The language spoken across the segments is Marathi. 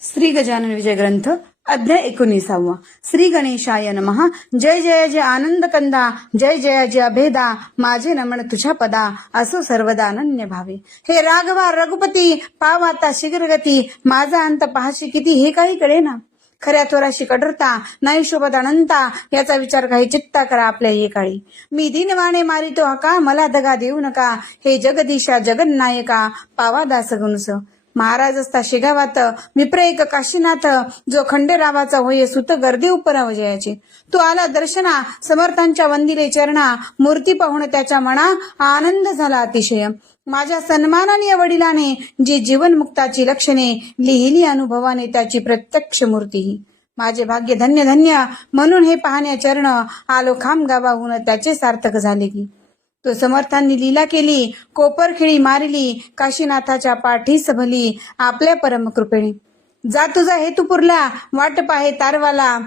श्री गजानन विजय ग्रंथ अध्याय 19. श्री गणेशाय नमः. जय जय जय आनंद कंदा, जय जय जय अभेदा, माझे नमन तुझ्या पदा, असो सर्वदा अनन्य भावे. हे राघवा रघुपती, पाव आता शीघ्रगती, माझा अंत पाहाशी किती हे काही कळेना. खऱ्या थोराशी कठोरता, नाही शोभत अनंता, याचा विचार काही चित्ता करा आपल्या ये काळी. मी दिनवाणे मारितो हका, मला दगा देऊ नका, हे जगदीशा जगन्नायका, पावा दास गुणस. महाराज असता शेगावात, विप्र एक काशीनाथ, जो खंडेरावाचा होय सुत गर्दी उपराव जयाचे. तू आला दर्शना, समर्थांच्या वंदिले चरणा, मूर्ती पाहून त्याच्या मना आनंद झाला अतिशय. माझ्या सन्मानाने वडिलाने जी जीवनमुक्ताची लक्षणे लिहिली अनुभवाने, त्याची प्रत्यक्ष मूर्ती ही. माझे भाग्य धन्य धन्य, म्हणून हे पाहण्या चरण आलो खामगावाहून, त्याचे सार्थक झाले की. तो समर्थांनी लीला केली, कोपरखिळी मारिली, काशीनाथाच्या पाठीस भली, आपल्या परमकृपेने. जा तुझा हेतू पुरला, वाट पाहे तारवाला,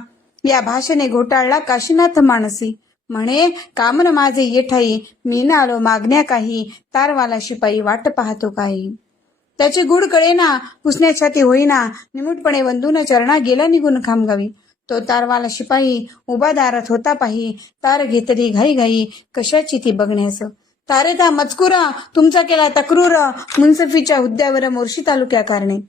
या भाषेने घोटाळला काशीनाथ मानसी. म्हणे कामन माझे येठाई, मी ना आलो मागण्या काही, तारवाला शिपाई वाट पाहतो काही. त्याची गुढ कळेना, पुसण्या छाती होईना, निमूटपणे वंदून चरणा गेला निघून खामगावी. तो तारवाला शिपाई उभा दारात होता पाही, तार घेतली घाई घाई, कशाची ती बघण्यास. तारेता मजकुर तुमचा केला तक्रूर, मुन्सफीच्या हुद्द्यावर मोर्शी तालुक्या कारणे.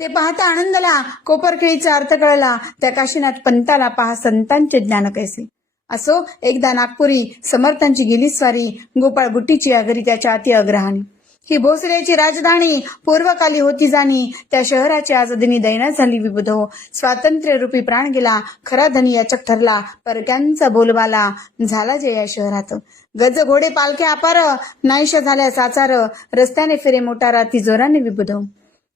ते पाहता आनंदला, कोपरखेळीचा अर्थ कळला, त्या काशीनाथ पंताला पहा संतांचे ज्ञान कैसे. असो एकदा नागपुरी समर्थांची गेली स्वारी, गोपाळ बुट्टीची अगरी त्याच्या अति अग्रहाने. ही भोसल्याची राजधानी पूर्वकाली होती जाणी, त्या शहराची आजदिनी दैना झाली विबुधो. स्वातंत्र्य रूपी प्राण गेला, खरा धनी याचक ठरला, परक्यांचा बोलबाला झाला जे या शहरात. गज घोडे पालख्या अपार, नाहीशा झाल्या साचार, रस्त्याने फिरे मोटारा ती जोराने विबुधो.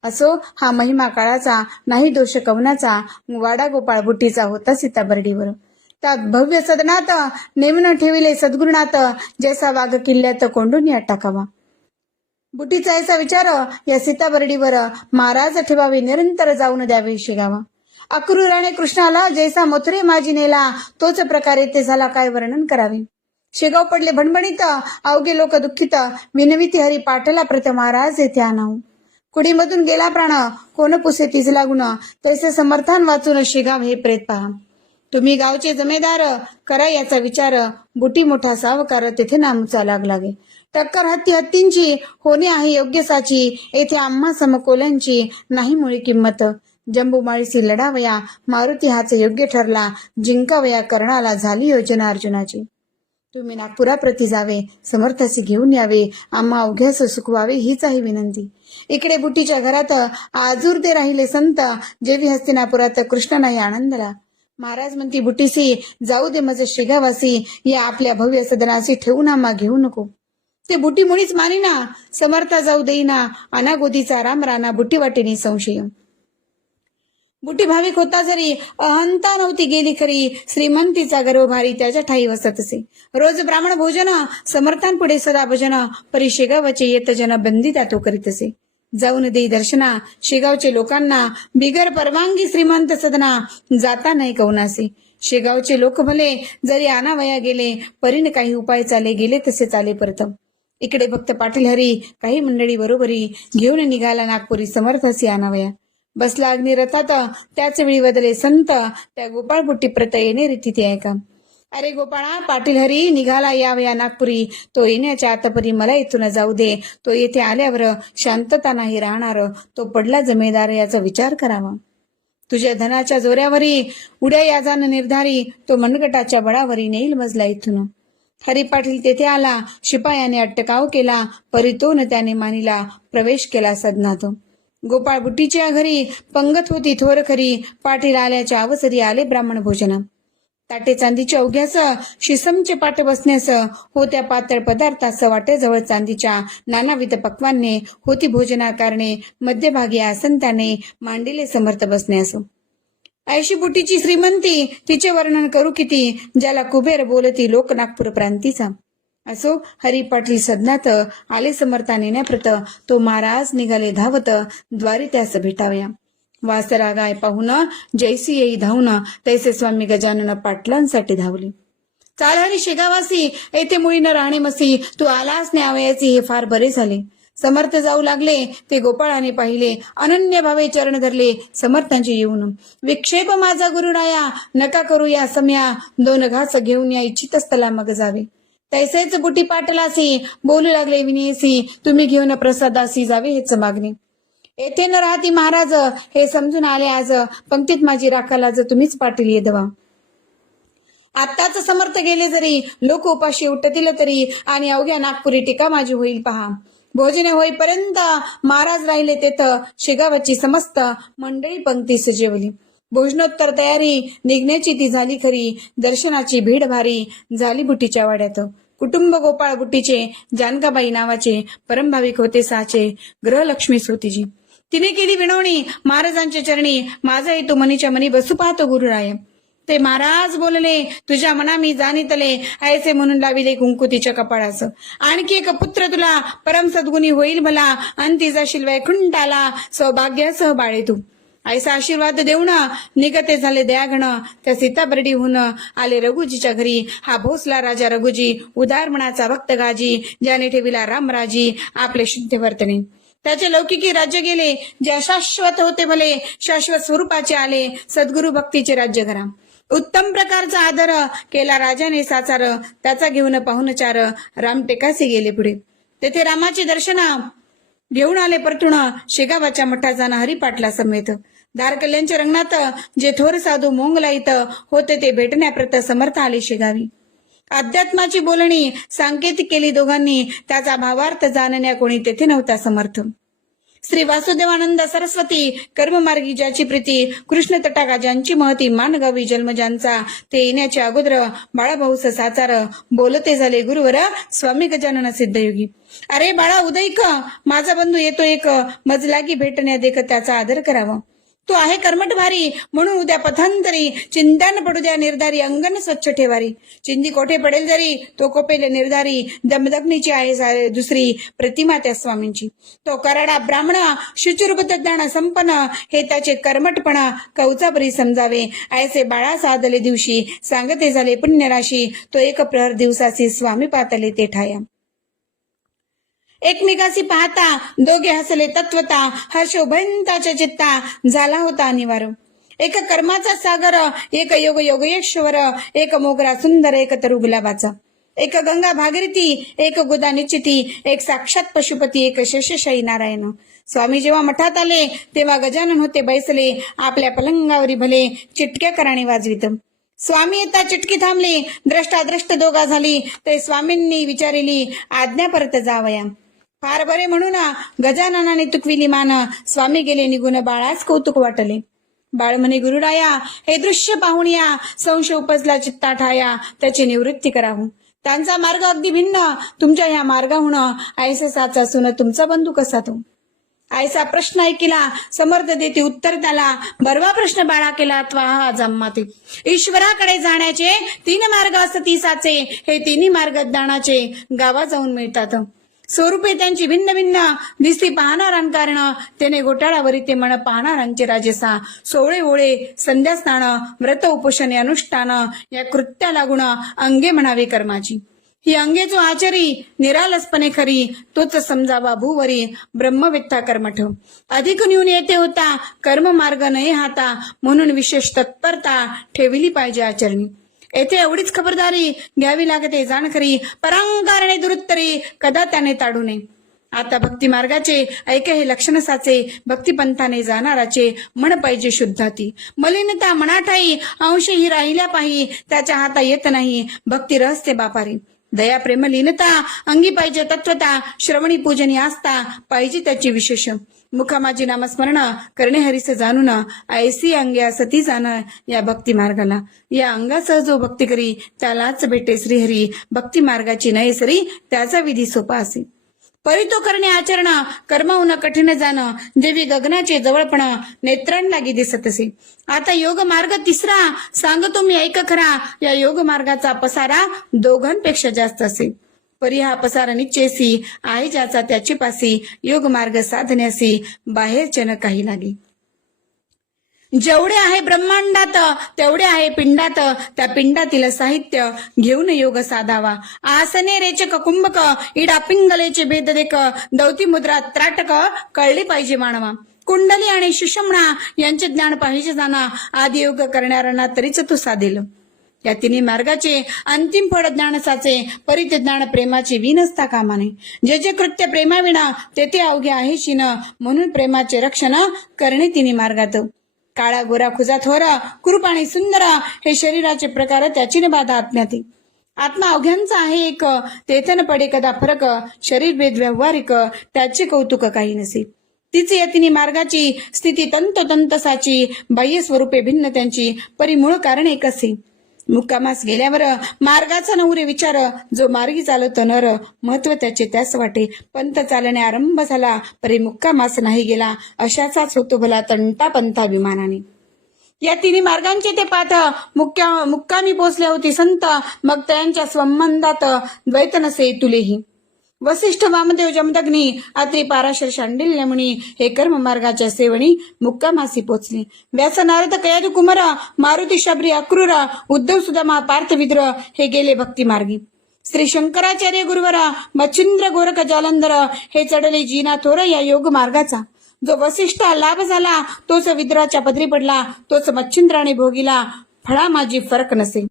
असो हा महिमा काळाचा, नाही दोष कवनाचा, वाडा गोपाळ बुट्टीचा होता सीताबर्डीवर. त्यात भव्य सदनात नेमून ठेविले सद्गुरुनाथ, जैसा वाघ किल्ल्यात कोंडून या टाकावा. बुटीचा याचा विचार, या सीताबर्डीवर महाराज ठेवावे, निरंतर जाऊन द्यावे शेगावा. अक्रूराने कृष्णाला जैसा मथुरे माजी नेला, तोच प्रकारे ते झाला, काय वर्णन करावे. शेगाव पडले भणभणीत, अवघे लोक दुःखित, विनविती हरी पाठला प्रत महाराज येथे आणाव. कुडीमधून गेला प्राण, कोण पुसे तिज लागून, तैसे समर्थान वाचून शेगाव हे प्रेत पहा. तुम्ही गावचे जमेदार, करा याचा विचार, बुटी मोठा सावकार, तेथे नामचा लागे. टक्कर हत्ती हत्तींची होणे आहे योग्य साची, येथे आम्हा समकोल्यांची नाही मुळी किंमत. जंबूमाळीसी लढावया, मारुती हाच योग्य ठरला, जिंकावया कर्णाला झाली योजना अर्जुनाची. तुम्ही नागपुराप्रती जावे, समर्थासी घेऊन यावे, आम्हा अवघ्यास सुखवावे हीच आहे विनंती. इकडे बुटीच्या घरात आजूरते राहिले संत, जेवी हस्तिनापुरात कृष्ण नाही आनंदला. महाराज म्हणती बुटीसी, जाऊ दे माझे शेगावासी, या आपल्या भव्य सदनाशी ठेवून आम्हा घेऊ नको. ते बुटी मुळीच मानिना, समर्था जाऊ देईना, अनागोदीचा राम राणा बुटी वाटेनी संशय. बुटी भाविक होता जरी, अहंता नव्हती गेली खरी, श्रीमंतीचा गर्व भारी त्याच्या ठाई वसत असे. रोज ब्राह्मण भोजन, समर्थांपुढे सदा भजन, परी शेगावाचे येत जन बंदिता तो करीत असे. जाऊन देई दर्शना, शेगावचे लोकांना, बिगर परवानगी श्रीमंत सदना, जाता नाही कौनासे. शेगावचे लोक भले, जरी आनावया गेले, परीने काही उपाय चाले, गेले तसे चाले परत. इकडे भक्त पाटील हरी काही मंडळी बरोबरी घेऊन निघाला नागपुरी समर्थासी आनावया. बसला अग्नी रथात, त्याच वेळी बदले संत, त्या गोपाळ बुट्टी प्रत येणे रीती ते ऐका. अरे गोपाळा, पाटील हरी निघाला यावया नागपुरी, तो येण्याच्या आतपरी मला इथून जाऊ दे. तो येथे आल्यावर शांतता नाही राहणार, तो पडला जमेदार याचा विचार करावा. तुझ्या धनाच्या जोऱ्यावरी उड्या याजान निर्धारी, तो मनगटाच्या बळावरी नेईल मजला इथून. हरी पाटील तेथे आला, शिपायाने अटकाव केला, परितोन त्याने मानिला, प्रवेश केला सदनात. गोपाळ बुट्टीच्या घरी पंगत होती थोर खरी, पाटील आल्याच्या अवसरी आले ब्राह्मण भोजना. ताटे चांदीच्या उघ्यास, शिसमचे पाट बसण्यास, होत्या पातळ पदार्थास, वाटेजवळ चांदीच्या नानाविध पक्वाने होती भोजना कारणे, मध्यभागी आसन त्याने मांडिले समर्थ बसण्यास. ऐशी बुटीची श्रीमंती, तिचे वर्णन करू किती, ज्याला कुबेर बोलती लोक नागपूर प्रांतीचा. असो हरी पाटील सदनात आले समर्था नेण्याप्रत, तो महाराज निघाले धावत, द्वारी त्यास भेटावया. वासरा गाय पाहून जैसी येई धावून, तैसे स्वामी गजानन पाटलांसाठी धावले. चाल हरी शेगावासी, येथे मुळी न राहणे मसी, तू आलास न्यावयाची हे फार बरे झाले. समर्थ जाऊ लागले ते गोपाळाने पाहिले, अनन्य भावे चरण धरले समर्थांचे येऊन. विक्षेप माझा गुरुराया, नका करू या सम्या, दोन घास घेऊन या इच्छित स्थला मग जावे. तैसेच बुटी पाटलासी, बोलू लागले विनयसी, तुम्ही घेऊन प्रसादासी जावे हेच मागणे. येथे न राहती महाराज, हे समजून आले आज, पंक्तीत माझी राखाल आज तुम्हीच पाटील येदवा. आत्ताच समर्थ गेले जरी, लोक उपाशी उठतील तरी, आणि अवघ्या नागपुरी टीका माझी होईल पहा. भोजन होईपर्यंत महाराज राहिले तेथ, शेगावची समस्त मंडळी पंक्तीस जेवली. भोजनोत्तर तयारी निघण्याची ती झाली खरी, दर्शनाची भीड भारी झाली बुटीच्या वाड्यात. कुटुंब गोपाळ बुटीचे, जानकाबाई नावाचे, परमभाविक होते साचे, ग्रहलक्ष्मी सोतीजी. तिने केली विनवणी महाराजांच्या चरणी, माझा तू मनीच्या मनी बसू पाहतो गुरुराय. ते महाराज बोलले, तुझ्या मना मी जाणीतले, ऐसे म्हणून लाविले कुंकू तिच्या कपाळास. आणखी एक पुत्र तुला परम सद्गुणी होईल भला, अंती जाशील वैकुंठाला, सौभाग्यासह बाळे तू. ऐसा आशीर्वाद देऊन निगते झाले दयागण, त्या सीताबर्डीहून आले रघुजीच्या घरी. हा भोसला राजा रघुजी, उदार मनाचा भक्त गाजी, ज्याने ठेविला रामराजी आपले शुद्ध वर्तने. त्याचे लौकिकी राज्य गेले, जे अशाश्वत होते भले, शाश्वत स्वरूपाचे आले, सद्गुरु भक्तीचे राज्य घरा. उत्तम प्रकारचा आदर केला राजाने साचार, त्याचा घेऊन पाहुणचार, राम टेकासी गेले पुढे. तेथे रामाचे दर्शन घेऊन आले परतून, शेगावाच्या मठात जाणं हरिपाटला समेत. धारकल्यांच्या रंगणात जे थोर साधू मोंगलाईत होते ते भेटण्याप्रत समर्थ आले शेगावी. अध्यात्माची बोलणी सांकेतिक केली दोघांनी, त्याचा भावार्थ जाणण्या कोणी तेथे नव्हता समर्थ. श्री वासुदेवानंद सरस्वती, कर्ममार्गी ज्याची प्रीती, कृष्ण तटाका ज्यांची महती, मानगावी जन्म ज्यांचा, ते येण्याच्या अगोदर बाळाभाऊस साचार, बोलते झाले गुरुवर स्वामी गजानन सिद्धयोगी. अरे बाळा उदयिक, माझा बंधू येतो एक, मज लागी भेटण्या देख त्याचा आदर करावा. तो आहे कर्मठ भारी, म्हणून उद्या पथांतरी, चिंता न पडू द्या निर्धारी, अंगण स्वच्छ ठेवारी. चिंदी कोठे पडेल जरी, तो कोपेल निर्धारी, दमदग्नीची आहे दुसरी प्रतिमा त्या स्वामींची. तो कराडा ब्राह्मण, शुचिरूप ज्ञान संपन्न, हे त्याचे कर्मठपण कवचापरी समजावे. ऐसे बाळा साधले दिवशी, सांगते झाले पुण्यराशी, तो एक प्रहर दिवसासी स्वामी पातले ते ठाया. एकमेकासी पाहता दोघे हसले तत्वता, हर्ष उभयंताच्या चित्ता झाला होता अनिवार्य. एक कर्माचा सागर, एक योग योगेश्वर, एक मोगरा सुंदर, एक तरु गुलाबाचा. एक गंगा भागीरथी, एक गोदा निश्चिती, एक साक्षात पशुपती, एक शेषशाही नारायण. स्वामी जेव्हा मठात आले तेव्हा गजानन होते बैसले, आपल्या पलंगावरी भले चिटक्या कराने वाजवित. स्वामी येता चिटकी थांबली, द्रष्टाद्रष्ट दोघा झाली, ते स्वामींनी विचारिली आज्ञा परत जावया. फार बरे म्हणून गजाननाने तुकविली मान, स्वामी गेले निघून बाळास कौतुक वाटले. बाळ म्हणे गुरुराया, हे दृश्य पाहून या, संशय उपजला चित्ता ठाया, त्याची निवृत्ती करावं. त्यांचा मार्ग अगदी भिन्न, तुमच्या या मार्गाहून ऐसा साचा असून तुमचा बंधू कसा तो. ऐसा प्रश्न ऐकिला, समर्थ देती उत्तर त्याला, बरवा प्रश्न बाळा केला त्वा जम्माते. ईश्वराकडे जाण्याचे 3 मार्ग असती साचे, हे 3 मार्ग ज्ञानाचे गावा जाऊन मिळतात. स्वरूपे त्यांची भिन्न भिन्न, दिसती पाहणारांकारण, त्याने घोटाळावरी ते मन पाहणारांचे राजसा. सोळे ओळे संध्या स्नान, व्रत उपोषणे अनुष्ठान, या कृत्या लागून अंगे म्हणावे कर्माची. ही अंगे जो आचरी, निरालसपणे खरी, तोच समजावा भूवरी, ब्रह्मवेत्ता कर्मठ. अधिक न्यून येते होता, कर्म मार्ग नये हाता, म्हणून विशेष तत्परता ठेवली पाहिजे आचरणी. येथे एवढीच खबरदारी घ्यावी लागते जाण खरी, परांकारणे दुरुत्तरी, कदा त्याने ताडू नये. आता भक्ती मार्गाचे ऐके हे लक्षण साचे, भक्तिपंथाने जाणाराचे मन पाहिजे शुद्धाती. मलिनता मनाठाई, अंश ही राहिल्या पाही, त्याच्या हाता येत नाही, भक्ती रहस्ते बापारी. दया प्रेम लीनता, अंगी पाहिजे तत्वता, श्रवणी पूजनी आस्था, पाहिजे त्याची विशेष. मुखामाजी नामस्मरण करणे हरीस जाणून, ऐसी अंगे असती जाण या भक्ती मार्गाला. या अंगासह जो भक्ती करी, त्यालाच भेटे श्रीहरी. भक्ती मार्गाची नये सरी, त्याचा विधी सोपा असे. परितो करणे आचरण, कर्माहून कठीण जाणं, देवी गगनाचे जवळपण, नेत्रां लागी दिसत असे. आता योग मार्ग 3रा सांगतो मी ऐक खरा, या योग मार्गाचा पसारा दोघांपेक्षा जास्त असे. परी हा पसारा निश्चयसी, आहे ज्याचा त्याची पासी, योग मार्ग साधण्यासी बाहेरचे न काही लागे. जेवढे आहे ब्रह्मांडात तेवढे आहे पिंडात, त्या पिंडातील साहित्य घेऊन योग साधावा. आसने रेचक कुंभक इडा पिंगलेचे भेद देक, दौती मुद्रा त्राटक कळली पाहिजे मानवा. कुंडली आणि सुषुम्ना यांचे ज्ञान पाहिजे जाणा, आदी योग करणाऱ्यांना तरीच तो साधेल. या तिन्ही मार्गाचे अंतिम फळ ज्ञानसाचे, परिते ज्ञान प्रेमाचे विनसता कामाने. जे जे कृत्य प्रेमाविना ते ते अवघे आहे शिन, म्हणून प्रेमाचे रक्षण करणे तिन्ही मार्गात. काळा गोरा खुजा थोर कुरूप आणि सुंदर हे शरीराचे प्रकार, त्याची न बाधा आत्म्यात. आत्मा अवघ्यांचा आहे एक, तेथन पडे कदा फरक, शरीर भेद व्यावहारिक, त्याचे कौतुक काही नसे. तिचे या तिन्ही मार्गाची स्थिती तंतोतंत साची, बाह्य स्वरूपे भिन्न त्यांची, परिमूळ कारण एक असे. मुक्कामास गेल्यावर मार्गाचा नवरे विचार, जो मार्गी चालत नर, महत्व त्याचे त्यास वाटे. पंत चालणे आरंभ झाला, परी मुक्कामास नाही गेला, अशाचाच होतो भला तंटा पंथा विमानाने. या तिन्ही मार्गांचे ते पाठ मुक्कामी पोचले होते संत, मग त्यांच्या संबंधात द्वैत नसे तुलेही. वसिष्ठ वामदेव जमदग्नी अत्रि पाराशर शांडिल्य मुनी, हे कर्म मार्गाच्या सेवणी मुक्कामासी पोचले. व्यास नारद कयादू कुमार, मारुती शबरी अक्रूर, उद्धव सुदामा पार्थविद्र, हे गेले भक्ती मार्गी. श्री शंकराचार्य गुरुवरा मच्छिंद्र गोरख जालंधर, हे चढले जीना थोर या योग मार्गाचा. जो वसिष्ठ लाभ झाला तोच विद्राच्या पदरी पडला, तोच मच्छिंद्राने भोगिला, फळा माझी फरक नसे.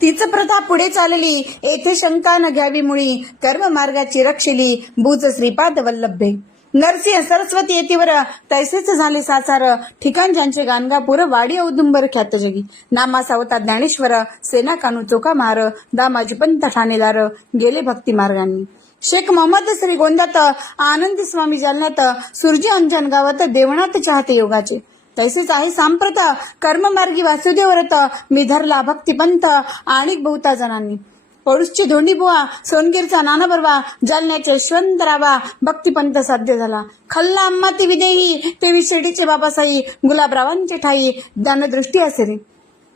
तीच प्रथा पुढे चालली, येथे शंका न घ्यावी मुळी, कर्म मार्गाची रक्षिली, बुज श्रीपाद वल्लभे. नरसिंह सरस्वती येतीवर तैसेच झाले साचार, ठिकाण ज्यांचे गाणगापूर, वाडी औदुंबर ख्यात जगी. नामा सावता ज्ञानेश्वर, सेना कानू चोका मार, दामाजी पंत ठाणेदार, गेले भक्ती मार्गांनी. शेख मोहम्मद श्री गोंदात, आनंदी स्वामी जालन्यात, सुरजी अंजन गावात, देवनाथ चाहते योगाचे. तैसेच आहे सांप्रत, कर्ममार्गी वासुदेव व्रत, मी धरला भक्तिपंथ आणिक बहुता जणांनी. पळूसची धोंडी बुवा, सोनगीरचा नाना बर्वा, जालन्याचे यशवंतरावा, भक्तिपंथ साध्य झाला. खल्ला अम्मा ती विदेही, तेवी शिर्डीचे बाबासाई, गुलाबरावांचे ठाई, ज्ञानदृष्टी असे रे.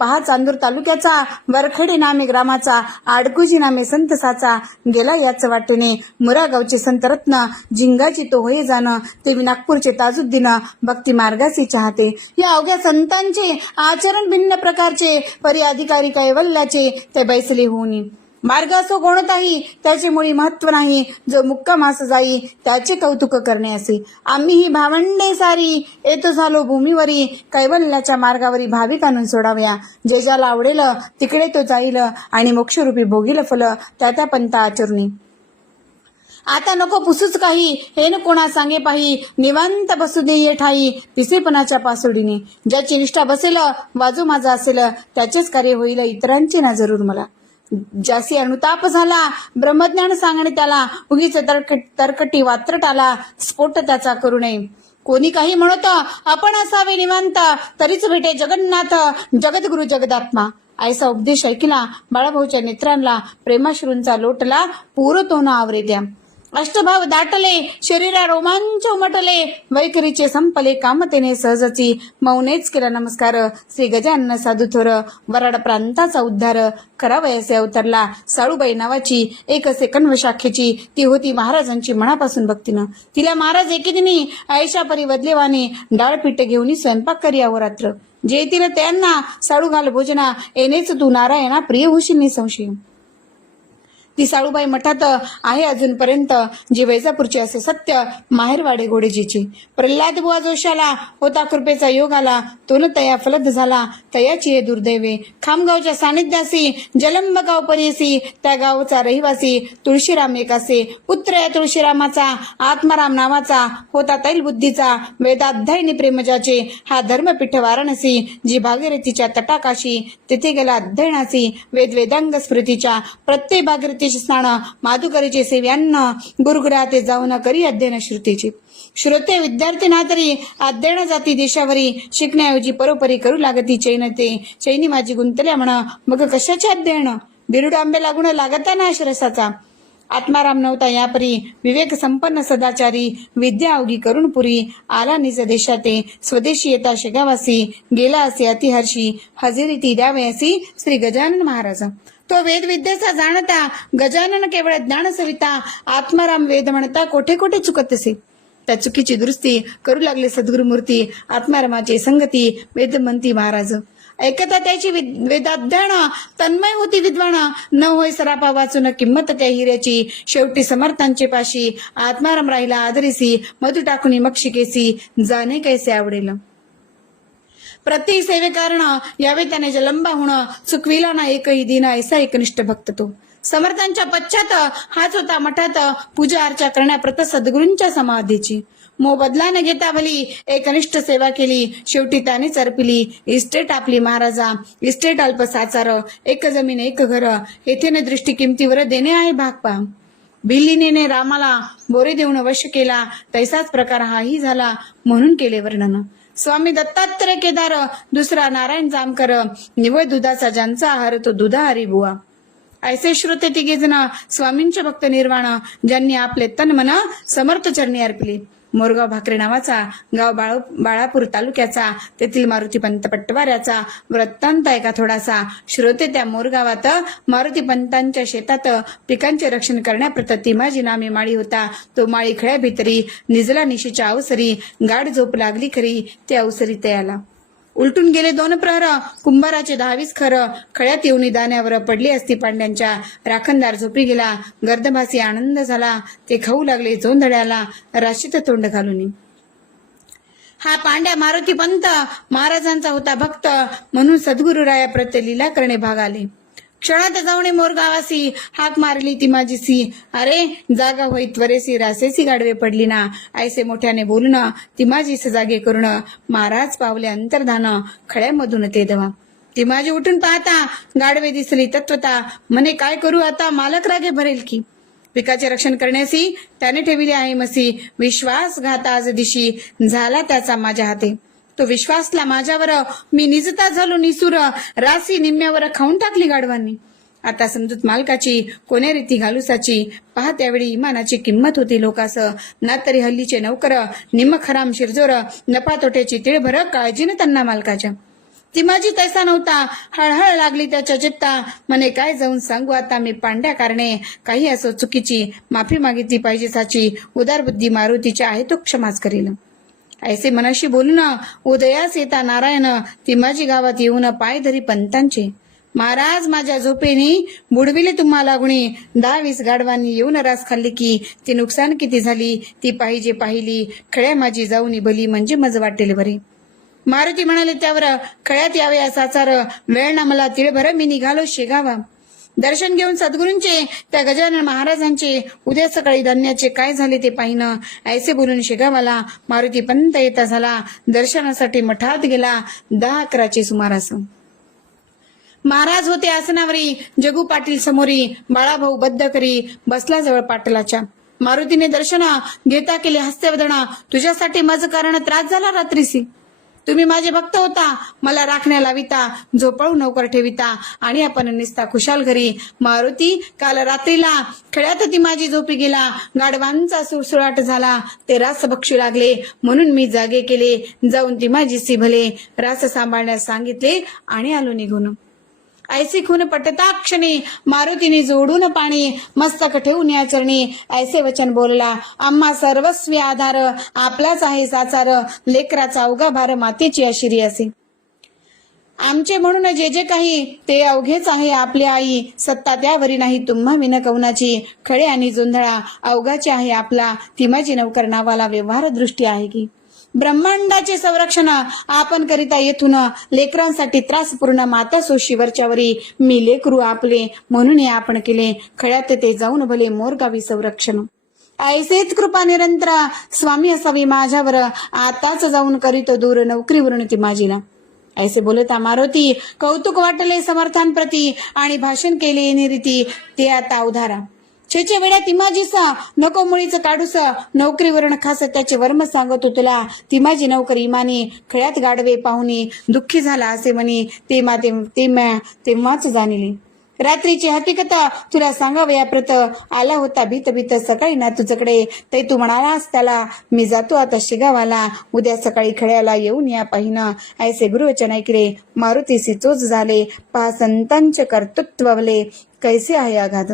पहा चांदूर तालुक्याचा, वरखडे नामे ग्रामाचा, आडकुजी नामे संत साचा, गेला याच वाटेने, मुरागावचे संत रत्न, जिंगाची तो होय जाण, ते नागपूरचे ताजुद्दीन, भक्ती मार्गाचे चाहते. या अवघ्या संतांचे आचरण भिन्न प्रकारचे, परी अधिकारी कैवल्याचे, ते बैसले होऊनी. मार्ग असो कोणताही, त्याचे मुळी महत्व नाही, जो मुक्कामास जाई, त्याचे कौतुक करणे असे. आम्ही ही भावंडे सारी, येतो झालो भूमीवरी, कैवल्याच्या मार्गावरी भाविकांना सोडाव्या. जे ज्याला आवडेल तिकडे तो जाईल, आणि मोक्षरूपी भोगील फल, त्या पंथ आचरणी. आता नको पुसूच काही, हे न कोणा सांगे पाही, निवांत बसू दे ये ठाई, पिसेपणाच्या पासोडीने. ज्याची निष्ठा बसेल, वाजू माझा असेल, त्याचेच कार्य होईल, इतरांचे ना जरूर मला. ज्यासी अनुताप झाला, ब्रह्मज्ञान सांगणे त्याला, उगीच तरकटी वात्रट आला, स्फोट त्याचा करू नये. कोणी काही म्हणत आपण असावे निवांत, तरीच भेटे जगन्नाथ, जगद्गुरु जगदात्मा. ऐसा उपदेश ऐकला, बाळाभाऊच्या नेत्रांना प्रेमाश्रूंचा लोटला, पूर तो न आवरे द्या. अष्टभाव दाटले, शरीरा रोमांच उमटले, वैखरीचे संपले, कामतेने सहजची, मौनेच केला नमस्कार. श्री गजानन साधू थोर, वराड प्रांताचा उद्धार, करावयासे अवतरला. साळूबाई नावाची एक सेकंद शाखेची, ती होती महाराजांची मनापासून भक्तीनं. तिला महाराज एके दिनी ऐशा परी वदलेवाने, डाळपीठ घेऊन स्वयंपाक करी अहोरात्र. जे येतील त्यांना साळू घाल भोजना, येणेच तू नारायणा प्रिय होशील निसंशय. ती साळूबाई मठात आहे अजूनपर्यंत, जी वैजापूरची असे सत्य, माहेरवाडे गोडेजीची. प्रल्हाद बुवा जोशाला होता कृपेचा योग आला, तो न तया फलद झाला, तयाची हे दुर्दैवे. खामगावच्या सानिध्यासी, जलंब गाव परियसी, त्या गावचा रहिवासी, तुळशीराम एकासे. पुत्र या तुळशीरामाचा, आत्माराम नावाचा, होता तैलबुद्धीचा, वेदाध्यायनी प्रेमजाचे. हा धर्मपीठ वाराणसी, जी भागीरथीच्या तटाकाशी, तिथे गेला अध्ययनासी. वेदांग स्मृतीच्या प्रत्येक भागीरथी स्नान, माधुकरीचे सेव्यान्न, गुरुगृहाते जाऊन करी अध्ययन श्रुतीची. श्रोते विद्यार्थी ना तरी अध्ययन जाती देशावरी, शिकण्याऐवजी परोपरी करू लागती चैनते. चैनी माझी गुंतल्या म्हण, मग कशाचे अध्ययन, बिरुड आंबे लागून लागता ना रसाचा. आत्माराम नव्हता यापरी, विवेक संपन्न सदाचारी, विद्या अवघी करुण पुरी. आला निज देशाते, स्वदेशी येता शेगावासी, गेला असे अतिहर्षी, हजेरी ती द्यावयासी श्री गजानन महाराज. तो वेद विद्येचा जाणता, गजानन केवळ ज्ञान सविता. आत्माराम वेद म्हणता, कोठे कोठे चुकत असे. त्या चुकीची दुरुस्ती करू लागले सद्गुरुमूर्ती आत्मारामाची संगती वेदमंती महाराज. ऐकता त्याची वेदाध्ययन तन्मय होती विद्वान, न होय सरापा वाचून किंमत त्या हिऱ्याची. शेवटी समर्थांचे पाशी आत्माराम राहिला आदरीसी, मधु टाकुनी मग शिकेसी जाणे कैसे आवडेल. प्रति सेवेकारण यावे त्याने जलंबा होणं, चुकविला ना एकही दिन ऐसा एकनिष्ठ भक्त तो. समर्थांच्या पश्चात हाच होता मठात पूजा अर्चा करण्याप्रत सद्गुरूंच्या समाधीची. मोबदला न घेता भली एकनिष्ठ सेवा केली, शेवटी त्यानेच अर्पिली इस्टेट आपली महाराजा. इस्टेट अल्प साचार, एक जमीन एक घर, येथे न दृष्टी किमतीवर देणे आहे भाग पा. भिल्लीने रामाला बोरे देऊन वश केला, तैसाच प्रकार हाही झाला म्हणून केले वर्णन. स्वामी दत्तात्रय केदार, दुसरा नारायण जामकर, निवळ दुधाचा ज्यांचा आहार तो दुधाहारी बुवा. ऐसे श्रोते तिघे जण स्वामींचे भक्त निर्वाण, ज्यांनी आपले तन मन समर्थ चरणी अर्पिले. मोरगाव भाकरे नावाचा गाव बाळापूर तालुक्याचा, तेथील मारुती पंत पट्टवाऱ्याचा वृत्तांत ऐका थोडासा. श्रोते त्या मोरगावात मारुती पंतांच्या शेतात पिकांचे रक्षण करण्याप्रत तिमाजी नामे माळी होता. तो माळी खळ्या भितरी निजला निशीच्या अवसरी, गाढ झोप लागली खरी ते अवसरी तयाला. उलटून गेले 2 प्रहर, कुंभाराचे 10-20 खर, खळ्यात येऊन दाण्यावर पडली असती पांड्यांच्या. राखणदार झोपी गेला, गर्दभासी आनंद झाला, ते खाऊ लागले जोंधळ्याला राशीत तोंड घालून. हा पांड्या मारुती पंत महाराजांचा होता भक्त, म्हणून सद्गुरुराया प्रत्ये लीला करणे भाग आले. क्षणात जाऊने मोरगावासी हाक मारली ती माझीसी, अरे जागा होई त्वरेसी रासेसी गाडवे पडली ना. ऐसे मोठ्याने बोलून ती माझीस जागे करून, महाराज पावले अंतर्धान खळ्यामधून ते दवा. ती माझी उठून पाहता गाडवे दिसली तत्वता, म्हणे काय करू आता मालक रागे भरेल की. पिकाचे रक्षण करण्यासी त्याने ठेविले आहे मसी, विश्वासघात आज दिशी झाला त्याचा माझ्या हाती. तो विश्वासला माझ्यावर, मी निजता झालो निसूर, रासी निम्म्यावर खाऊन टाकली गाढवांनी. आता समजूत मालकाची कोण्या रीती घालूसाची, पहा त्यावेळी इमानाची किंमत होती लोकास. ना तरी हल्लीचे नौकर निम्म खराम शिरजोर, नफा तोट्याची तिळभर काळजीने त्यांना मालकाच्या. ती माझी तैसा नव्हता, हळहळ लागली त्याच्या चित्ता, म्हणे काय जाऊन सांगू आता मी पांड्या कारणे. काही असो चुकीची माफी मागितली पाहिजे साची, उदार बुद्धी मारुतीच्या आहे तो क्षमाच करील. ऐसे मनाशी बोलून उदयास येता नारायण, ती माझी गावात येऊन पाय धरी पंतांचे. महाराज माझ्या झोपेनी बुडविले तुम्हाला गुणी, 10-20 गाढवांनी येऊन रास खाल्ली की ती नुकसान किती झाली ती पाहिजे पाहिली. खळ्या माझी जाऊन भली म्हणजे मज वाटेल बरी. मारुती म्हणाले त्यावर, खळ्यात यावे असाचार, वेळ ना मला तिळभर मी निघालो शेगावा. दर्शन घेऊन सद्गुरूंचे त्या गजानन महाराजांचे, उद्या सकाळी धान्याचे काय झाले ते पाहिनं. ऐसे बोलून शेगावाला मारुती पंत येता झाला. दर्शनासाठी मठात गेला 10-11चे सुमारास. महाराज होते आसनावरी, जगू पाटील समोरी, बाळाभाऊ बद्ध करी बसला जवळ पाटलाच्या. मारुतीने दर्शन घेता केले हस्त्यवदना, तुझ्यासाठी माझं कारण त्रास झाला रात्रीसी. तुम्ही माझे भक्त होता, मला राखण्या लाविता, झोपळू नौकर ठेविता, आणि आपण निसता खुशाल घरी. मारुती काल रात्रीला खळ्यात ती माझी झोपी गेला, गाढवांचा सुळसुळाट झाला, ते रास बक्षू लागले, म्हणून मी जागे केले. जाऊन ती माझी सी भले, रास सांभाळण्यास सांगितले आणि आलो निघून. ऐसे खून पटता क्षणी, मारुतीने जोडून पाणी, मस्तक ठेवून या चरणी. ऐसे वचन बोलला, आम्हा सर्वस्वी आधार, आपलाच आहे साचार, लेकराचा अवघा भार मातेची आशिरी असे. आमचे म्हणून जे जे काही ते अवघेच आहे आपली आई, सत्ता त्यावरी नाही तुम्हा विन कवनाची. खळे आणि जोंधळा अवघाचे आहे आपला, ती माझी नौकर नावाला व्यवहार दृष्टी आहे की. ब्रह्मांडाचे संरक्षण आपण करिता येथून, लेकरांसाठी त्रासपूर्ण माता सोशीवरच्यावरी. मी लेकरू आपले म्हणून हे आपण केले, खळ्यात ते जाऊन भले मोरगावी संरक्षण. ऐसेच कृपा निरंतर स्वामी असावी माझ्यावर, आताच जाऊन करीतो दूर नोकरीवरून ती माझीला. ऐसे बोलता मारुती कौतुक वाटले समर्थांप्रती, आणि भाषण केले निरीती ते आता उधारा. छेचे वेळा तिमाजीसा नको मुळीच काढूस, नोकरीवरून खास त्याचे वर्म सांगतो तुला. ती माझी नोकरी इमानी, खळ्यात गाडवे पाहुणी, दुःखी झाला असे म्हणी, तेव्हाच जाणिली. रात्रीची हकीकत तुला सांगावयाप्रत, आला होता भीत भीत सकाळी ना तुझकडे. ते तू म्हणालास त्याला, मी जातो आता शिगावाला, उद्या सकाळी खळ्याला येऊन या पाहिनं. ऐसे गुरुवचन ऐकले, मारुतीसी चोच झाले, पहा संतांचे कर्तृत्वले कैसे आहे आघात.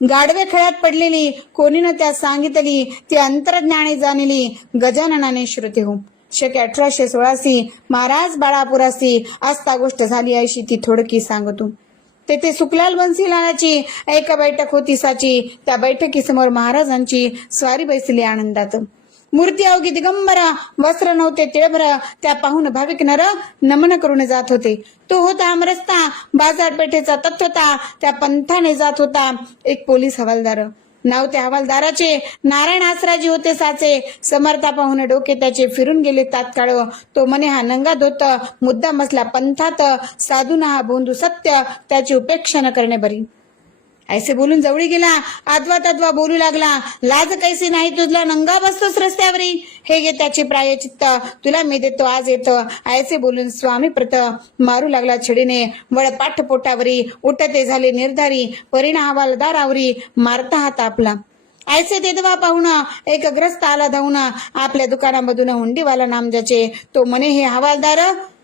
गाढवे खेळात पडलेली, कोणी न त्यास सांगितली, ती अंतर्ज्ञाने जाणली, गजाननाने श्रुती हो. शके 1816 महाराज बाळापुरासी आस्था गोष्ट झाली ऐशी ती थोडकी सांगतो. तेथे सुखलाल बन्सीलालाची एक बैठक होती साची. त्या बैठकीसमोर महाराजांची स्वारी बैसली आनंदात. मूर्ती अवघी दिगंबर, वस्त्र नव्हते तिळभर, त्या पाहून भाविक नर नमन करून जात होते. तो होता आमरस्ता, बाजारपेठेचा तत् होता, त्या पंथाने जात होता एक पोलीस हवालदार. नाव त्या हवालदाराचे नारायण आसराजी होते साचे. समर्था पाहून डोके त्याचे फिरून गेले तात्काळ. तो म्हणे हा नंगा धोत मुद्दा मसला पंथात, साधून हा बोंधू सत्य, त्याची उपेक्षा न करणे बरी. ऐसे बोलून जवळी गेला, आदवा तद्वा बोलू लागला. लाज कैसी नाही तुझला, नंगा बसतोस रस्त्यावरी, हे घे त्याचे प्रायचित्त, तुला मी देतो आज येतं. ऐसे बोलून स्वामी प्रत मारू लागला छडीने, वळ पाठ पोटावरी, उठते झाले निर्धारी, परिणा हवालदारावरी मारता हात आपला. ऐसे देदवा पाहुण एक ग्रस्त आला धावून, आपल्या दुकानामधून हुंडीवाला नामजाचे. तो म्हणे हे हवालदार,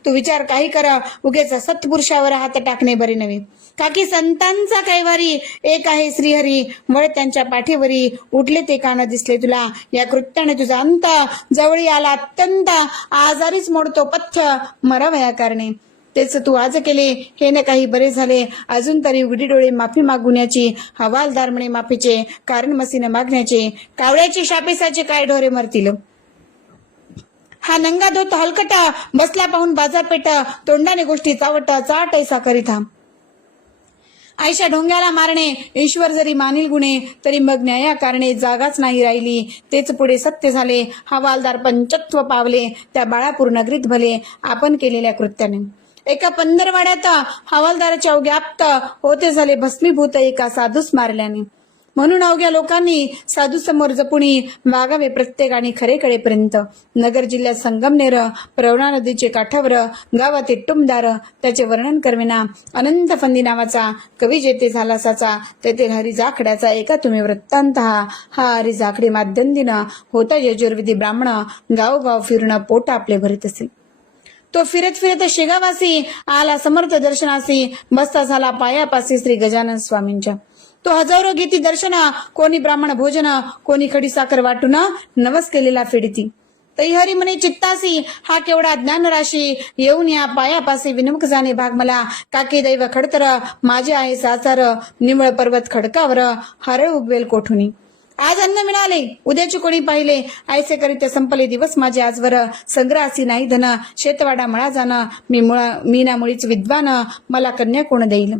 तू विचार काही कर, उगेच सत्पुरुषावर हात टाकणे बरे नव्हे. काकी संतांचा कैवारी एक आहे श्रीहरी, वळ त्यांच्या पाठीवरी, उठले ते कान दिसले तुला, या कृत्याने तुझा अंत जवळी आला अत्यंत, आजारीच मोडतो पथ्य मरावया कारणे. तेच तू आज केले, हे न काही बरे झाले, अजून तरी उघडी डोळे माफी मागुण्याची, हवालदार म्हणे माफीचे कारण मसीने मागण्याचे, कावळ्याची शापेसाचे काय ढोरे मरतील. हा नंगा धोत हलकट बसला पाहून बाजारपेठ, तोंडाने गोष्टी चावट चाट ऐसा करीता. आयशा ढोंग्याला मारणे, ईश्वर जरी मानील गुणे, तरी मग न्याया कारणे जागाच नाही राहिली. तेच पुढे सत्य झाले, हवालदार पंचत्व पावले, त्या बाळापूर नगरीत भले आपण केलेल्या कृत्याने. एका पंधरवाड्यात हवालदाराच्या अवघे आप्त होते झाले भस्मीभूत एका साधूस मारल्याने. म्हणून अवघ्या लोकांनी साधू समोर जपुणी वागावे प्रत्येकाने खरे कळेपर्यंत. नगर जिल्ह्यात संगमनेर प्रवरा नदीचे काठावर गावात टुमदार, त्याचे वर्णन करविना अनंत फंदी नावाचा कवी जेथे झाला साचा. तेथे हरी जाखड्याचा एका तुम्ही वृत्तांत हा हरी जाखडी माध्यंदिन होता यजुर्वेदी ब्राह्मण, गावोगाव फिरून पोट आपले भरीत असे. तो फिरत फिरत शेगावासी आला समर्थ दर्शनासी, बसता झाला पायापासी श्री गजानन स्वामींच्या. तो हजारो घेती दर्शन, कोणी ब्राह्मण भोजन, कोणी खडी साखर वाटून नवस केलेला फेडिती. तैहरी म्हणे चित्तासी, हा केवढा ज्ञान राशी, येऊन या पायापासी विनमुख जाणे भाग मला. काके दैव खडतर, माझे आहे साचार, निवळ पर्वत खडकावर, हरळ उगवेल कोठुनी. आज अन्न मिळाले, उद्याचे कोणी पाहिले, ऐसे करीत संपले दिवस माझे आजवर. संग्रहासी नाही धन, शेतवाडा मळा जाण, मी ना मुळीच विद्वान, मला कन्या कोण देईल.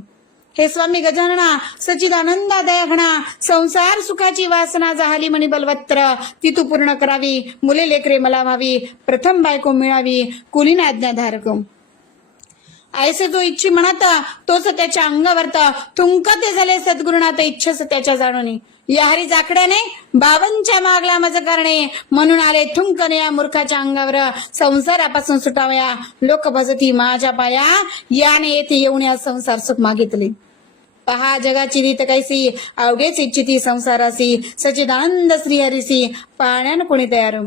हे स्वामी गजानना, सच्चिदानंदा दयाघणा, संसार सुखाची वासना जाहली म्हणी बलवत्र, ती तू पूर्ण करावी, मुले लेकरे मला व्हावी, प्रथम बायको मिळावी, कुलीन आज्ञाधारक. ऐसे जो इच्छी म्हणत, तोच त्याच्या अंगावरत, तुंक ते झाले सद्गुरुनाथ इच्छस त्याच्या जाणून. या हरी जाकड्याने बाबांच्या मागला मज करणे, म्हणून आले थुंकने या मूर्खाच्या अंगावर. संसारापासून सुटावया, लोक भजती माझ्या पाया, याने येथे येऊन या संसार सुख मागितले. पहा जगाची रीत कैसी, अवघेच इच्छिती संसारासी, सच्चिदानंद श्रीहरीसी, पाहण्यान कोणी तयार.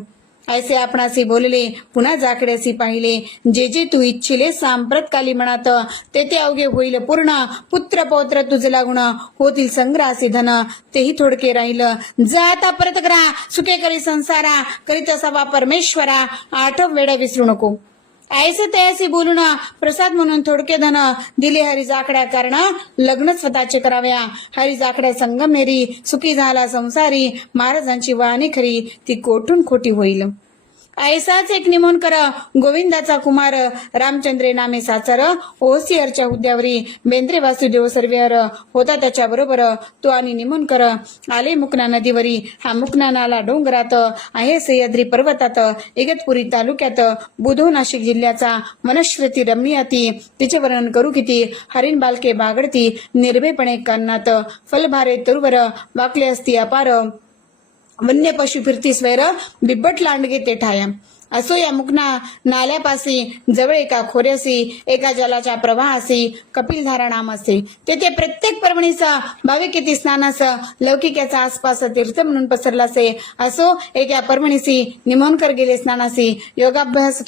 ऐसे आपणासी बोलले, पुन्हा जाकड्यासी पाहिले, जे जे तू इच्छिले सांप्रतकाली मनात, तेथे अवघे होईल पूर्ण. पुत्र पौत्र तुझे लागून, होतील संग्रहासी धन, तेही थोडके राहिलं. जा आता परत करा, सुखे करी संसारा, करीत असावा परमेश्वरा, आठव वेळ विसरू नको. ऐसे तयासी बोलून प्रसाद म्हणून थोडके धन दिले हरी जाकड्या, कारण लग्न स्वतःचे कराव्या. हरी जाकड्या संगमेरी, सुखी झाला संसारी, महाराजांची वाणी खरी, ती कोठून खोटी होईल. ऐसाच एक निमोन कर, गोविंदाचा कुमार, रामचंद्रे नामे साचार, ओसियरच्या हुद्द्यावरी, बेंद्रे वासुदेव सर्वेअर होता त्याच्या बरोबर. तो आणि निमोन कर आले मुकना नदीवरी, हा मुकना नाला डोंगरात आहे सह्याद्री पर्वतात, इगतपुरी तालुक्यात, बुधो नाशिक जिल्ह्याचा, वनश्रुती रमणीयाती, तिचे वर्णन करू किती. हरिण बालके बागडती, निर्भयपणे कान्नात, फलभारे तरुवर, वाकले असती अपार, वन्य पशु फिरती स्वैर, बिब्बट लांडगे ते ठाया. असो या मुकना नाल्यापासी, जवळ एका खोऱ्यासी, एका जलाच्या प्रवाहासी, कपिलधारा नाम असे. तेथे प्रत्येक पर्वणीचा भाविकेती स्नानास, लौकिकाचा आसपास तीर्थ म्हणून पसरलासे. असो एका पर्वणीसी निमोनकर गेले स्नानासी, योगाभ्यास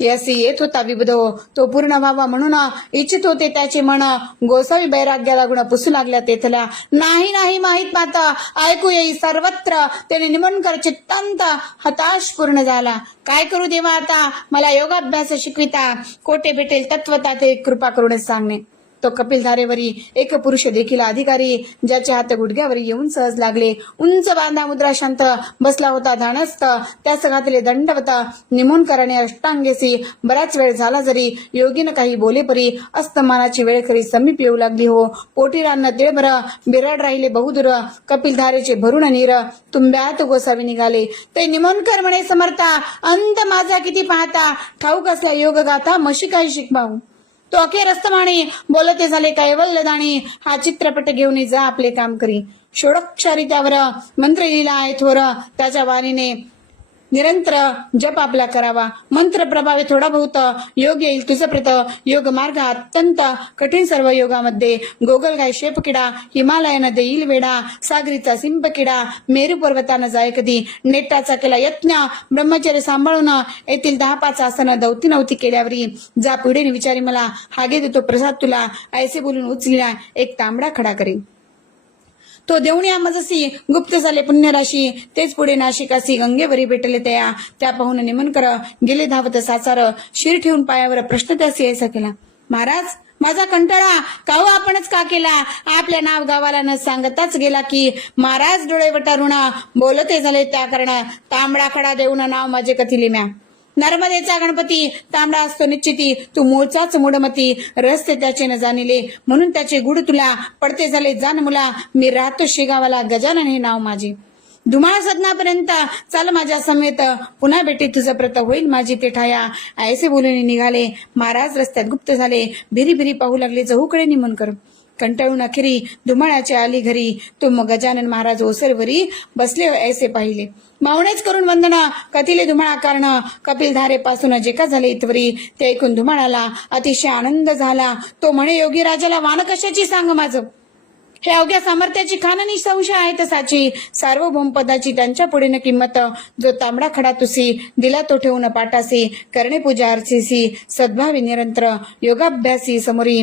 यसी येत होता विबुध तो पूर्ण व्हावा म्हणून इच्छित होते त्याचे मन. गोसावी बैराग्याला गुण पुसू लागल्या तेथल्या. नाही नाही माहीत माता ऐकू येई सर्वत्र. त्याने निमनकर चित्तांत हताश पूर्ण झाला. काय करू देवा आता मला योगाभ्यास शिकविता. कोठे भेटेल तत्वता ते कृपा करूनच सांगणे. तो कपिलधारेवरी एक पुरुष देखील अधिकारी ज्याचे हात गुडघ्यावर येऊन सहज लागले. उंच बांधा मुद्रा शांत बसला होता धानस्थ. त्यास घातले दंडवत निमोनकराने अष्टांगेसी. बराच वेळ झाला जरी योगीनं काही बोले परी अस्तमानाची वेळ खरी समीप येऊ लागली हो. पोटीरांना तिळभर बिराड राहिले बहुदूर. कपिलधारेचे भरून नीर तुंब्यात गोसावी निघाले. ते निमोनकर म्हणे समर्था अंत माझा किती पाहता. ठाऊक असला योग गाथा मशी काही शिकवाऊ. तो अखेर अस्तमाने बोलते झाले कैवल्य दाणी. हा चित्रपट घेऊन जा आपले काम करी. षोडक्षारी त्यावर मंत्र लिहिला आहे थोर. त्याच्या वाणीने निरंतर जप आपला करावा. मंत्र प्रभावी थोडा बहुत योग येईल तुझं प्रत. योग मार्ग अत्यंत कठीण सर्व योगामध्ये. गोगलगाय शेपकिडा हिमालयानं देईल वेडा. सागरीचा सिंपकिडा मेरू पर्वतानं जाय कधी. नेटाचा केला यत्न ब्रह्मचर्य सांभाळून येथील 10-5 आसन दौती नव्हती केल्यावरी. जा पिढीने विचारी मला हागे देतो प्रसाद तुला. ऐसे बोलून उचलिला एक तांबडा खडा करी. तो देवणी आमजसी गुप्त झाले पुण्यराशी. तेच पुढे नाशिकासी गंगेवरी भेटले तया. त्या पाहून निमनकर गेले धावत साचार. शिर ठेवून पायावर प्रश्न त्यास यायचा केला. महाराज माझा कंटाळा काहो आपणच का केला. आपल्या नाव गावाला न सांगताच गेला की. महाराज डोळे वटारून बोलते झाले त्या कारण. तांबडा खडा देऊन नाव माझे कथी लिम्या. नर्मदेचा गणपती तांबडा असतो निश्चिती. तू मूळचाच मूढमती. रस्ते त्याचे न जाणिले म्हणून त्याचे गुड तुला. पडते झाले जाण मुला. मी राहतो शेगावाला गजानन हे नाव माझे. धुमाळ सदनापर्यंत चाल माझ्या समेत. पुन्हा भेटी तुझं प्रत होईल माझी ते ठाया. ऐसे बोलून निघाले. महाराज रस्त्यात गुप्त झाले. भिरी भिरी पाहू लागले चहूकडे निमनकर. कंटाळून अखेरी धुमाळाच्या आली घरी. तो मग गजानन महाराज ओसरवरी बसले ऐसे पाहिले. मावणेच करून वंदना कथिले धुमाळा कारण. कपिलधारे पासून जे का झाले इतवरी ते ऐकून धुमाळाला अतिशय आनंद झाला. तो म्हणे योगी राजाला वाण कशाची सांग माझं. हे अवघ्या सामर्थ्याची खान निसंशय आहे तसाची. सार्वभौम पदाची त्यांच्या पुढे न किंमत. जो तांबडा खडा तुसी दिला तो ठेवून पाटासी. करणे पूजा अर्चीसी सद्भावी निरंतर योगाभ्यासी समोरी.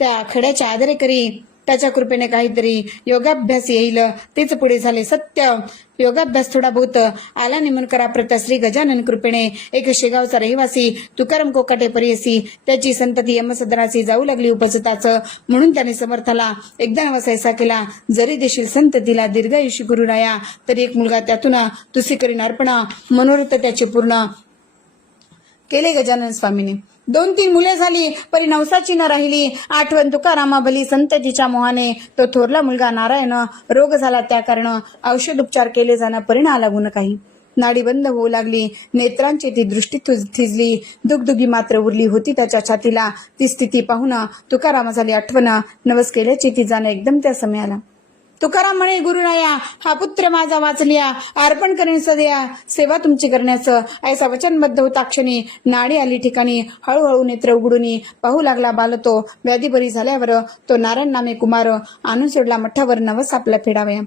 त्या खड्याच्या आदरे करी त्याच्या कृपेने काहीतरी योगाभ्यास येईल. तेच पुढे झाले सत्य. योगाभ्यास थोडा बहुत आला निमनकरा प्रत श्री गजानन कृपेने. एक शेगावचा रहिवासी तुकाराम कोकाटे परियसी. त्याची संतती यमसदनाची जाऊ लागली उपजताच. म्हणून त्याने समर्थाला एकदा नवसायसा केला. जरी देशील संततीला दीर्घायुषी गुरुराया. तरी एक मुलगा त्यातून तुसी करीन अर्पण. मनोरथ त्याचे पूर्ण केले गजानन स्वामीने. 2-3 मुले झाली परी नवसाची न राहिली. आठवण तुकारामा भली संततीच्या मोहाने. तो थोरला मुलगा नारायण रोग झाला त्या कारण. औषध उपचार केले जाणं परिणाम लागून काही. नाडी बंद होऊ लागली. नेत्रांची ती दृष्टी थिजली. दुगदुगी मात्र उरली होती त्याच्या छातीला. ती स्थिती पाहून तुकारामा झाली आठवण. नवस केल्याची ती जाणं एकदम त्या समयाला. तुकाराम म्हणे गुरुराया हा पुत्र माझा वाचलिया. अर्पण करेन सध्या सेवा तुमची करण्याचं. ऐसा वचनबद्ध होता क्षणी. नाडी आली ठिकाणी. हळूहळू नेत्र उघडून पाहू लागला बाल तो. व्याधी बरी झाल्यावर तो नारायण नामे कुमार आणून सोडला मठावर नवस आपला फेडावया.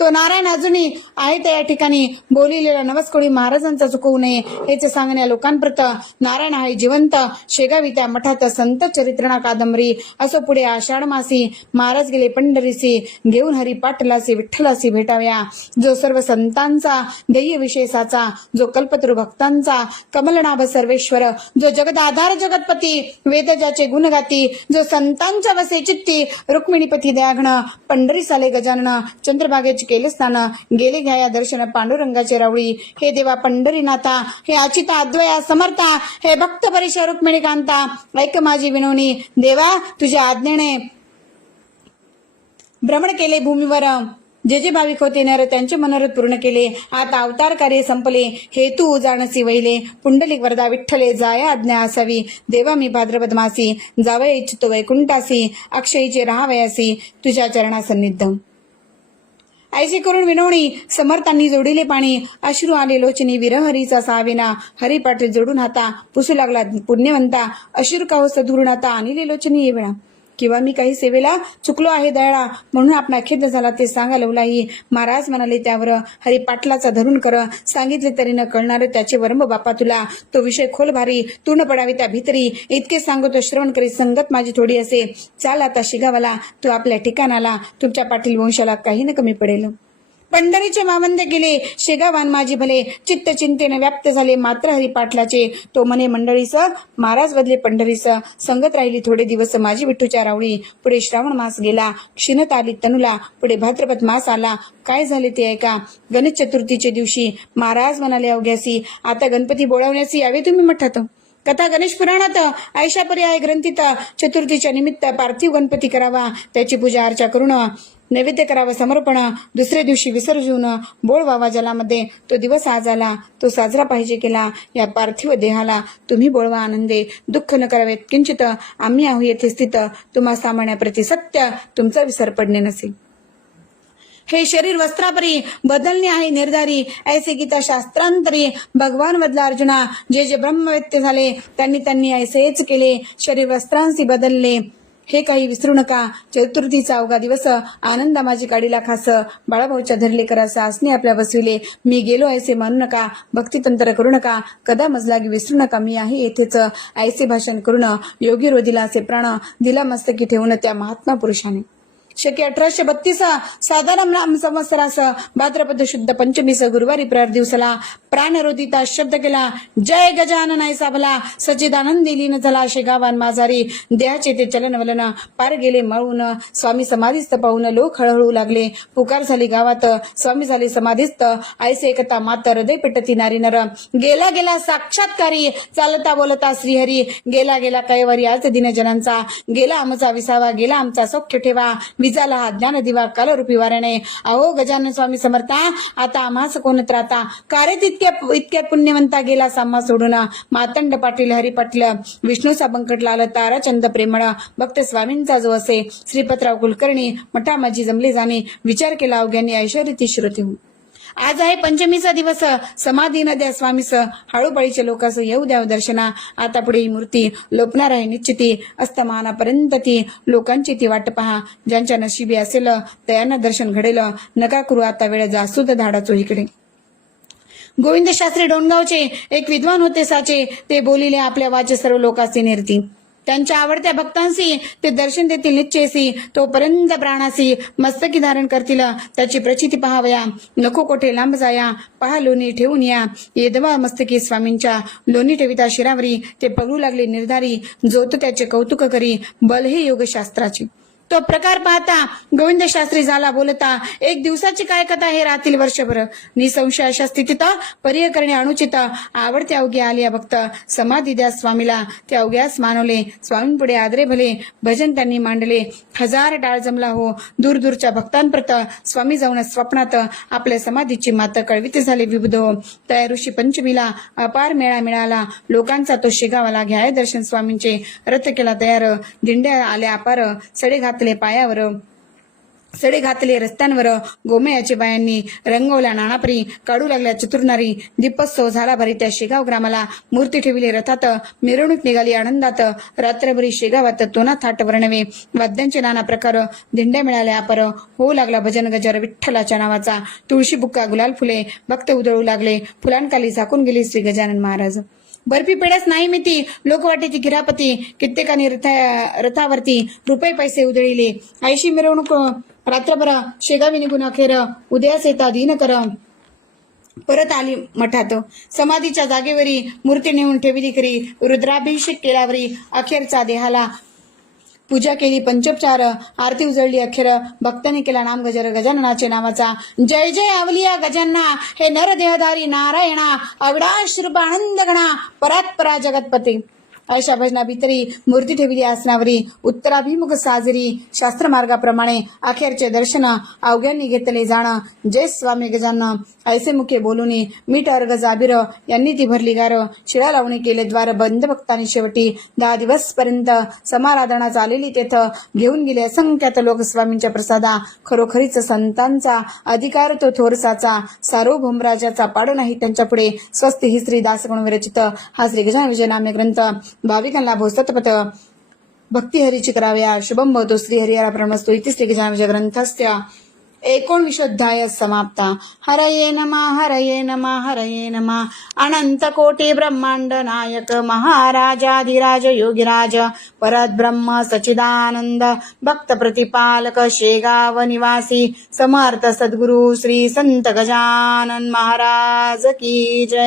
तो नारायण अजूनही आहे त्या ठिकाणी. बोलिलेला नवस कोणी महाराजांचा चुकवू नये हेच सांगण्या लोकांप्रत. नारायण आहे जिवंत. शेगावी त्या मठात संत चरित्रणा कादंबरी. असो पुढे आषाढ मासी महाराज गेले पंढरीसी. घेऊन हरी पाटलासी विठ्ठलासी भेटाव्या. जो सर्व संतांचा ध्येय विशेषाचा. जो कल्पतरू भक्तांचा कमलनाभ सर्वेश्वर. जो जगदाधार जगतपती. वेद ज्याचे गुण गाती. जो संतांच्या वसे चित्ती. रुक्मिणीपती दयाघण. पंढरी साले गजानन. चंद्रभागेची केले स्नान. गेले घ्या दर्शन पांडुरंगाचे रावळी. हे देवा पंढरीनाथा. हे अचिता अद्वया समर्था. हे भक्त परिश रुक्मिणी कांता. ऐक माझी विनवणी. देवा तुझ्या आज्ञेने भ्रमण केले भूमीवर. जे भाविक होते नर त्यांचे मनोरथ पूर्ण केले. आता अवतार कार्य संपले. हेतू जाणसी वहिले. पुंडलिक वरदा विठ्ठले जाया आज्ञा असावी. देवा मी भाद्रपद मासी. जावया इच्छितो वैकुंठासी. अक्षयीचे राहावयासी तुझ्या चरणासन्निध. ऐसे करून विनवणी समर्थांनी जोडिले पाणी. अश्रू आले लोचनी. विरहरीचा सावेना. हरिपाठ जोडून हाता पुसू लागला पुण्यवंता. अश्रू काहोस धुरून आता आणले लोचनी ये वेळा. किंवा मी काही सेवेला चुकलो आहे दयाळा म्हणून आपला खेद झाला ते सांगा लवलाई. महाराज म्हणाले त्यावर हरी पाटलाचा धरून कर. सांगितले तरी न कळणार त्याचे वर्म बापा तुला. तो विषय खोल भारी तू न पडावी त्या भीतरी. इतके सांगतो श्रवण करी संगत माझी थोडी असे. चाल आता शिगावाला तू आपल्या ठिकाणाला. तुमच्या पाटील वंशाला काही न कमी पडेल. पंढरीचे मावंदे गेले शेगावान माझी भले. चित्त चिंतेने व्याप्त झाले मात्र हरी पाटलाचे. तो म्हणे मंडळीस महाराज बदले पंढरीस. संगत राहिली थोडे दिवस माझी विठूच्या रावळी. पुढे श्रावण मास गेला क्षीणता आली तनुला. पुढे भाद्रपद मास आला. काय झाले ते ऐका. गणेश चतुर्थीचे दिवशी महाराज म्हणाले अवघ्यासी आता गणपती बोलावण्यासी यावे तुम्ही मठात. कथा गणेश पुराणात ऐशापरी आहे ग्रंथीत. चतुर्थीच्या निमित्त पार्थिव गणपती करावा. त्याची पूजा अर्चा करून नैवेद्य करावं समर्पण. दुसऱ्या दिवशी विसर्जून बोळ व्हावा जलामध्ये. तो दिवस आज आला तो साजरा पाहिजे केला. या पार्थिव देहाला तुम्ही बोळवा आनंदे. दुःख न करावेत किंचित. आम्ही आहो येथे स्थित. तुम्हा सामान्याप्रती सत्य तुमचा विसर पडणे नसे. हे शरीर वस्त्रापरी बदलणे आहे निर्धारी. ऐसे गीता शास्त्रांतरी भगवान बदला अर्जुना. जे जे ब्रह्मवेत्ते झाले त्यांनी ऐसेच केले. शरीर वस्त्रांशी बदलले हे काही विसरू नका. चतुर्थीचा अवघा दिवस आनंद माझी काढीला खास. बाळाभाऊच्या धरले करासा असणे आपल्या बसविले. मी गेलो ऐसे मानू नका. भक्तितंत्र करू नका. कदा मजलागी विसरू नका. मी आहे येथेच. ऐसे भाषण करून योगी रोधीला असे प्राण दिला मस्तकी ठेवून त्या महात्मा पुरुषाने. शके 1832 साधारण नाम संवत्सरास भाद्रपद शुद्ध पंचमीस गुरुवारी प्रार दिवसाला प्राणरोधिता शब्द केला. जय गजानन ऐसा भला सच्चिदानंदी लीन झाला. शेगावान माझारी देहाचे ते चलन वलन पार गेले मळून. स्वामी समाधीस्थ पाहून लोक हळहळू लागले. पुकार झाली गावात स्वामी झाले समाधीस्थ. ऐसे एकता मात हृदय पेटती नारी नर. गेला गेला साक्षात्कारी चालता बोलता श्रीहरी. गेला गेला कैवारी आज दिनजनांचा. गेला आमचा विसावा गेला आमचा सौख्य ठेवा. विजाला हा ज्ञान दिवा कालरूपी वाऱ्याने. अहो गजानन स्वामी समर्था आता आम्हास कोण त्राता. कार्य इतक्यात पुण्यवंता गेला साम्मा सोडून. मातंड पाटील हरी पाटील विष्णूचा बंकट लाल ताराचंद प्रेमळ भक्त स्वामींचा जो असे. श्रीपतराव कुलकर्णी मठा माझी जमले जाणे. विचार केला अवघ्यांनी ऐश्वर्यती श्रोते होऊन. आज आहे पंचमीचा दिवस. समाधी न द्या स्वामीस. हळूबळीच्या लोकांस येऊ द्या दर्शना. आता पुढे ही मूर्ती लोपणार आहे निश्चिती. अस्तमानापर्यंत ती लोकांची ती वाट पहा. ज्यांच्या नशिबी असेल त्यांना दर्शन घडेल. नका करू आता वेळ जा सुद धाडाचो इकडे. गोविंद शास्त्री डोणगावचे एक विद्वान होते साचे. ते बोलिले आपल्या वाचे सर्व लोकांचे निर्ती. त्यांच्या आवडत्या भक्तांशी ते दर्शन देतील निश्चयसी. तोपर्यंत प्राणासी मस्तकी धारण करतील. त्याची प्रचिती पहावया नको कोठे लांब जाया. पहा लोणी ठेवून या. येदवा मस्तकी स्वामींच्या लोणी ठेविता शिरावरी. ते पगळू लागले निर्धारी. जोत त्याचे कौतुक करी बल हे योगशास्त्राचे. तो प्रकार पाहता गोविंद शास्त्री झाला बोलता. एक दिवसाची काय कथा हे राहतील वर्षभर. निसंशय अशा स्थितीत पर्याय करणे अनुचित. आवडते अवघे आलिया भक्त समाधी द्या स्वामीला. ते अवघ्यास मानवले स्वामींपुढे आदरे भले. भजन त्यांनी मांडले हजार डाळ जमला हो. दूरदूरच्या भक्तांप्रत स्वामी जाऊन स्वप्नात आपल्या समाधीची मात कळविते झाले विबुध हो. त्या ऋषी पंचमीला अपार मेळा मिळाला. लोकांचा तो शेगावाला घ्याय दर्शन स्वामींचे. रथ केला तयार. दिंड्या आल्या अपार. सडे पायावर सडे घातले रस्त्यांवर. गोमयाचे बायांनी रंगवल्या नाणापरी. काढू लागल्या चतुर्नारी. दीपोत्सव झाला भरी त्या शेगाव ग्रामाला. मूर्ती ठेवली रथात. मिरवणूक निघाली आनंदात. रात्रभरी शेगावात तोना थाट वर्णवे. वाद्यांचे नाना प्रकार. दिंड्या मिळाल्या अपर. होऊ लागला भजन गजर विठ्ठलाच्या नावाचा. तुळशी बुक्का गुलाल फुले भक्त उधळू लागले. फुलांखाली झाकून गेली श्री गजानन महाराज. बर्फी पेढ्यास नाही मिती लोक वाटेची गिरापती. कित्येकाने रथावरती रुपये पैसे उधळिले. ऐशी मिरवणूक रात्रभर शेगावी निघून अखेर उदयास येता दिन कर परत आली मठात. समाधीच्या जागेवरी मूर्ती नेऊन ठेवली करी. रुद्राभिषेक केल्यावरी अखेरचा देहाला पूजा केली. पंचोपचार आरती उजळली अखेर. भक्तांनी केला नाम गजर गजाननाचे नावाचा. जय जय आवलिया गजानना हे नर देहधारी नारायणा. अविनाश रूप आनंद गणा परात्परा जगतपते. अशा भजना भितरी मूर्ती ठेवली आसनावरी. उत्तराभिमुख साजरी. शास्त्र मार्गाप्रमाणे अखेरचे दर्शन अवघ्यांनी घेतले जाण. जय स्वामी गजानन ऐसे मुखे बोलूनी मीठ अर्ग जाबीर यांनी ती भरली गार. शिळा लावणी केले द्वार बंद. भक्तांनी शेवटी 10 दिवस पर्यंत समाराधना चाललेली तेथ घेऊन गेले असंख्यात लोक स्वामींच्या प्रसादा. खरोखरीच संतांचा अधिकार तो थोरसाचा. सार्वभौमराजाचा पाडो नाही त्यांच्या पुढे. स्वस्ती ही श्री दासगण विरचित हा श्री गजानन विजय नामे ग्रंथ भाविकांना भोसतपत भक्तिहरीची कराव्या शुभम भवतो श्रीहरिहरा ब्रह्मस्तु इति श्री गजानन ग्रंथस्य 19 समाप्ता. हरये नमः हरये नमः हरये नमः. अनंत कोटी ब्रह्मांड नायक महाराजाधिराज योगिराज परब्रह्म सच्चिदानंद भक्त प्रतिपालक शेगाव निवासी समर्थ सद्गुरु श्री संत गजानन महाराज की जय.